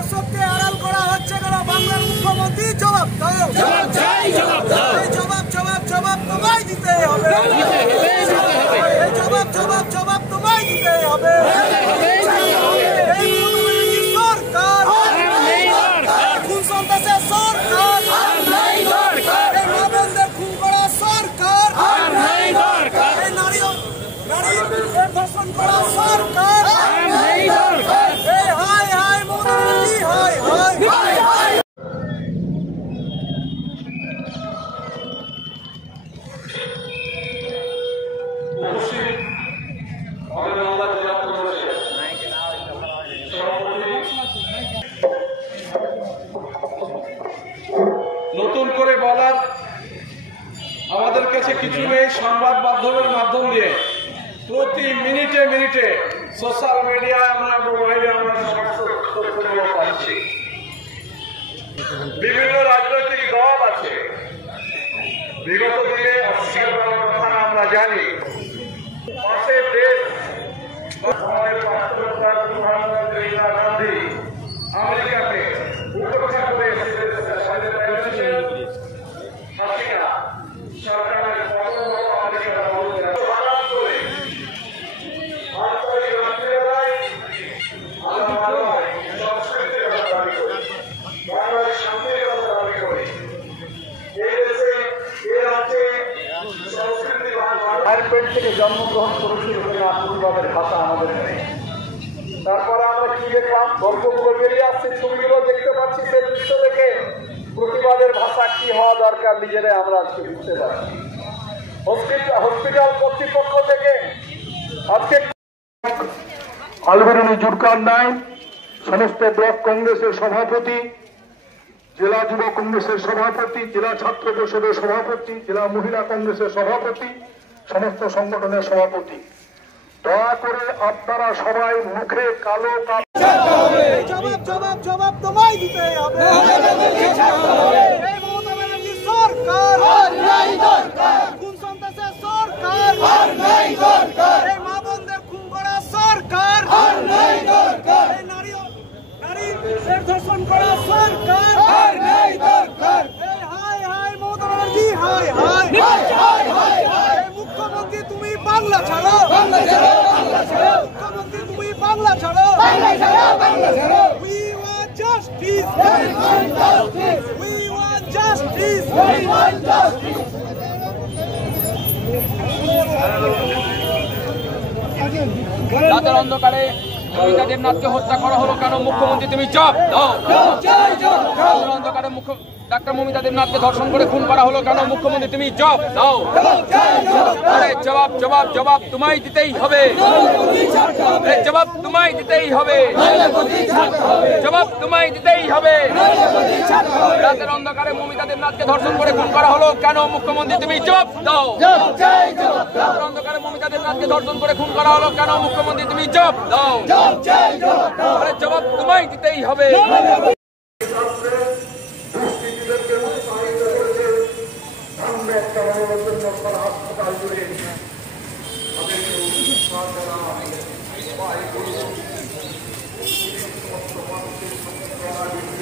দর্শককে আড়াল করা হচ্ছে কেন? বাংলার মুখ্যমন্ত্রী জবাব দাও, জবাব তোমায় দিতে হবে, জবাব তোমায় দিতে হবে। সরকার খুন সন্ত্রাসের সরকার, এই মা বোনদের খুন করা সরকার, এই নারী ধর্ষণ করা সরকার। হায় মোদী, হায়। নতুন করে বলার আমাদের কাছে কিছু নেই। সংবাদ মাধ্যমের মাধ্যম দিয়ে প্রতি মিনিটে সোশ্যাল মিডিয়ায় আমরা মোবাইলে আমরা পাচ্ছি। বিভিন্ন রাজনৈতিক দল আছে, বিগত দিনে অস্বীকার করার কথা আমরা জানি। পাশের দেশ প্রধানমন্ত্রী ইন্দিরা গান্ধী আমেরিকাতে উপেক্ষা করে সরকারের পেট থেকে জন্মগ্রহণ করেছিল প্রতিবাদের ভাষা আমাদের নেই। তারপরে আমরা কি দেখলাম? গল্পগুলো বেরিয়ে আসছে, ছবিগুলো দেখতে পাচ্ছি। সেই দৃশ্য দেখে প্রতিবাদের ভাষা কি হওয়া দরকার নিজেরাই আমরা আজকে বুঝতে পারছি। হসপিটাল কর্তৃপক্ষ থেকে আজকে আলবেরুনি জুরকার নাই, সমস্ত ব্লক কংগ্রেসের সভাপতি, জেলা যুব কংগ্রেসের সভাপতি, জেলা ছাত্র পরিষদের সভাপতি, জেলা মহিলা কংগ্রেসের সভাপতি, সমস্ত সংগঠনের সভাপতি, দয়া করে আপনারা সবাই মুখে কালো জবাব তোমায় দিতে হবে। সরকার খুন সন্ত্রাসের সরকার, এই মা বোনদের খুন করা সরকার, এই নারী ধর্ষণ করা সরকার। হায় মমতা ব্যানার্জি, হায়। মুখ্যমন্ত্রী তুমি বাংলা ছাড়ো, মুখ্যমন্ত্রী তুমি বাংলা ছাড়ো। We want justice, we want justice, রাতের অন্ধকারে মমিতা দেবনাথকে হত্যা করা হলো কেন? মুখ্যমন্ত্রী তুমি জবাব দাও। রাতের অন্ধকারে ডাক্তার মমিতা দেবনাথকে ধর্ষণ করে খুন করা হলো কেন? মুখ্যমন্ত্রী তুমি জবাব দাও। আরে জবাব তোমায় দিতেই হবে, জবাব তোমায় দিতেই হবে, জবাব তোমায় দিতেই হবে। রাতের অন্ধকারে মমিতা দেবনাথকে ধর্ষণ করে খুন করা হলো কেন? মুখ্যমন্ত্রী তুমি জবাব দাও। রাতের অন্ধকারে মমিতা দেবনাথকে ধর্ষণ করে খুন করা হলো কেন? মুখ্যমন্ত্রী তুমি জবাব দাও। আরে জবাব তোমায় দিতেই হবে। হাসপাতাল জুড়ে তাদেরকে